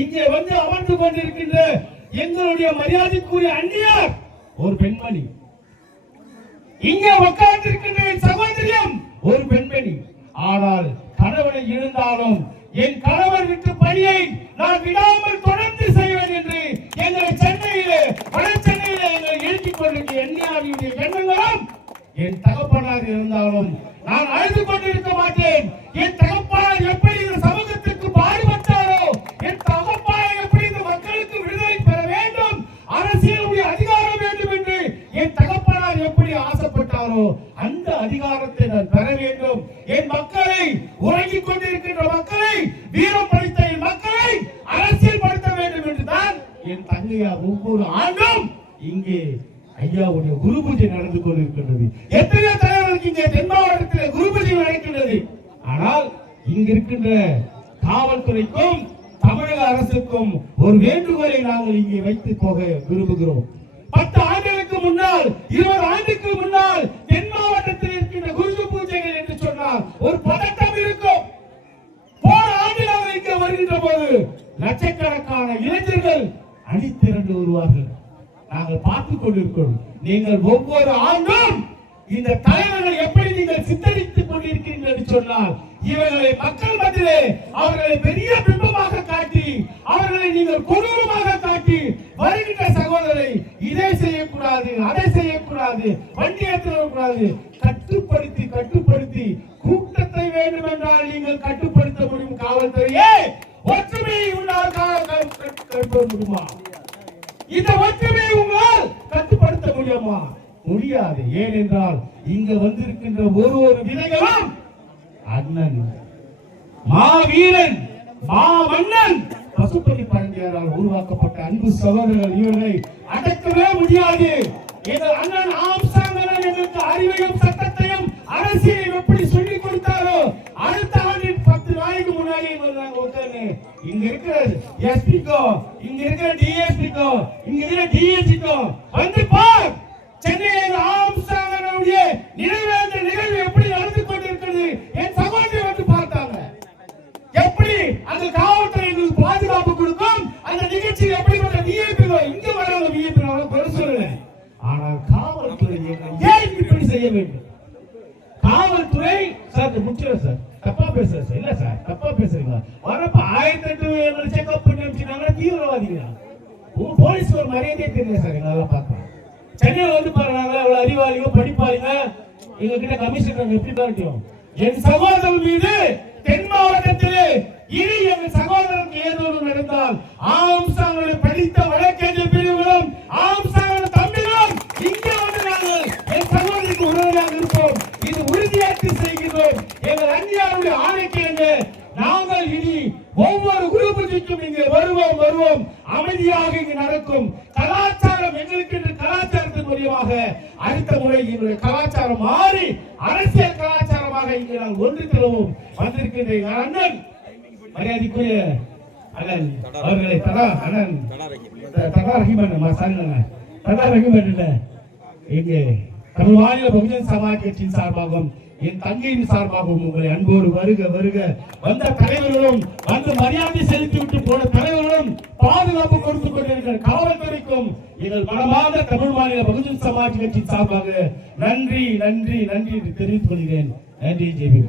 இங்கே வந்து அமர்ந்து கொண்டிருக்கின்ற எங்களுடைய மரியாதைக்குரிய அந்நியார் ஒரு பெண்மணி. இங்கே உட்கார்ந்திருக்கின்ற சகோதரியம் ஒரு பெண்மணி. ஆனால் கணவனை இருந்தாலும் என் கணவர் விட்டு பணியை நான் விடாமல் தொடர்ந்து செய்வேன் என்று எங்களை சென்னையிலே வட சென்னையிலே எங்களை எழுப்பிக் கொண்டிருக்கிற எண்ணியாரியுடைய எண்ணங்களும் என் தகப்பனார் இருந்தாலும் நான் அழுது கொண்டிருக்க மாட்டேன். என் தகப்பனார் எப்படி இந்த ஆசைப்பட்டாரோ அந்த அதிகாரத்தை நான் பெற வேண்டும். என் மக்களை உறங்கிக் கொண்டிருக்கின்ற மக்களை வீரம் படித்த என் மக்களை அரசியல் படுத்த வேண்டும் என்றுதான் என் தங்கையார் ஒவ்வொரு ஆண்டும் இங்கே ஐயாவுடைய குரு பூஜை நடந்து கொண்டிருக்கின்றது. எத்தனையோ தலைவர்களுக்கு இங்கே தென் மாவட்டத்தில் குரு பூஜை நடக்கின்றது. ஆனால் இங்க இருக்கின்ற காவல்துறைக்கும் தமிழக அரசுக்கும் ஒரு வேண்டுகோளை நாங்கள் இங்கே வைத்து போக விரும்புகிறோம். பத்து ஆண்டுகளுக்கு முன்னால் இருபது ஆண்டுக்கு முன்னால் தென் மாவட்டத்தில் இருக்கின்ற குரு பூஜைகள் என்று சொன்னால் ஒரு பதட்டம் இருக்கும் போன ஆண்டு நாங்கள் இங்கே வருகின்ற போது லட்சக்கணக்கான இளைஞர்கள் அணித்திரண்டு வருவார்கள். நாங்கள் பார்த்துக் கொண்டிருக்கிறோம். நீங்கள் ஒவ்வொரு ஆண்டும் இந்த தலைவர்கள் எப்படி நீங்கள் சித்தரித்துக் கொண்டிருக்கிறீர்கள் என்று சொன்னால் இவர்களை மக்கள் மத்தியிலே அவர்களை பெரிய பிம்பமாக காட்டி அவர்களை நீங்கள் கொடூரமாக காட்டி வருகின்ற சகோதரரை இதை செய்யக்கூடாது அதை செய்யக்கூடாது வண்டி ஏற்றக்கூடாது கட்டுப்படுத்தி கட்டுப்படுத்தி கூட்டத்தை வேண்டும் என்றால் நீங்கள் கட்டுப்படுத்த முடியும் காவல்துறையே. ஒற்றுமையை உண்டால் கட்டுப்படுத்த முடியுமா? இந்த ஒற்றுமையை உங்களால் கட்டுப்படுத்த முடியுமா? முடியாது. ஏனென்றால் இங்க வந்திருக்கின்ற ஒரு ஒரு விதைகளும் அண்ணன் மாவீரன் மாமன்னன் பசுப்பதி பழனியாரால் உருவாக்கப்பட்ட அன்பு சகோதரர்கள் இவர்களை அடக்கவே முடியாது. எங்கள் அண்ணன் ஆம்சாங்கரன் எங்களுக்கு அறிவையும் சட்டத்தையும் அரசியலையும் எப்படி சொல்லிக் கொடுத்தாரோ அடுத்த ஆண்டின் பத்து நாளைக்கு முன்னாடி இவர் இங்க இருக்கிற எஸ்பிக்கோ இங்க இருக்கிற டிஎஸ்பிக்கோ இங்க இருக்கிற வந்து பார்! சென்னையில் நினைவேந்த நிகழ்வு எப்படி நடந்து கொண்டிருக்கிறது என் சகோதரி வந்து பார்த்தாங்க. எப்படி அந்த காவல்துறை எங்களுக்கு பாதுகாப்பு கொடுக்கும்? அந்த நிகழ்ச்சி எப்படி டிஏபி இங்க வராங்க பிஏபி குறை சொல்லல. ஆனால் காவல்துறை ஏன் இப்படி செய்ய வேண்டும்? காவல்துறை சார் முக்கியம் சார் தப்பா பேசுறேன் இல்ல சார். தப்பா பேசுறீங்களா? வரப்ப ஆயிரத்தி எட்டு எங்களை செக்அப் பண்ணி வச்சுட்டாங்கன்னா தீவிரவாதிகளா? உங்க போலீஸ் ஒரு மரியாதையே தெரியல சார் எங்களால பார்க்கலாம் சென்னையில வந்து பாருங்க அவ்வளவு அறிவாளிங்க படிப்பாளிங்க. எங்க கிட்ட கமிஷனர் எப்படி தான் என் சகோதரர் மீது தென் மாவட்டத்தில் இனி எங்கள் சகோதரருக்கு ஏதோ நடந்தால் ஆம்சா படித்த வழக்கறிஞர் பிரிவுகளும் ஆம்சாங்கள் தம்பிகளும் இங்கே வந்து நாங்கள் என் சகோதரிக்கு உடனடியாக இருப்போம் இது உறுதியாக்கி செய்கிறோம் எங்கள் அந்நியாருடைய ஆணைக்கிழங்க நாங்கள் இனி ஒவ்வொரு குரு பூஜைக்கும் இங்கே வருவோம் வருவோம். அமைதியாக இங்கு நடக்கும். கலாச்சாரம் எங்களுக்கு என்று கலாச்சாரத்தின் மூலியமாக அடுத்த முறை எங்களுடைய கலாச்சாரம் மாறி அரசியல் கலாச்சாரமாக இங்கு நாங்கள் ஒன்று திரவும் வந்திருக்கின்ற அண்ணன் மரியாதைக்குரிய அண்ணன் அவர்களை தடா அண்ணன் த- தடா ரஹீமன் அம்மா, sorry அண்ணா. தடா ரஹீமன் இல்ல இங்கே தமிழ் மாநில பகுஜன் சமாஜ் கட்சியின் சார்பாகவும் என் தங்கையின் சார்பாகவும் உங்களை அன்போடு வருக வருக. வந்த தலைவர்களும் வந்து மரியாதை செலுத்தி விட்டு போன தலைவர்களும் பாதுகாப்பு கொடுத்துக் கொண்டிருக்கிற காவல்துறைக்கும் எங்கள் மனமார்ந்த தமிழ் மாநில பகுஜன் சமாஜ் கட்சி சார்பாக நன்றி நன்றி நன்றி என்று தெரிவித்துக் கொள்கிறேன். நன்றி ஜெய்பி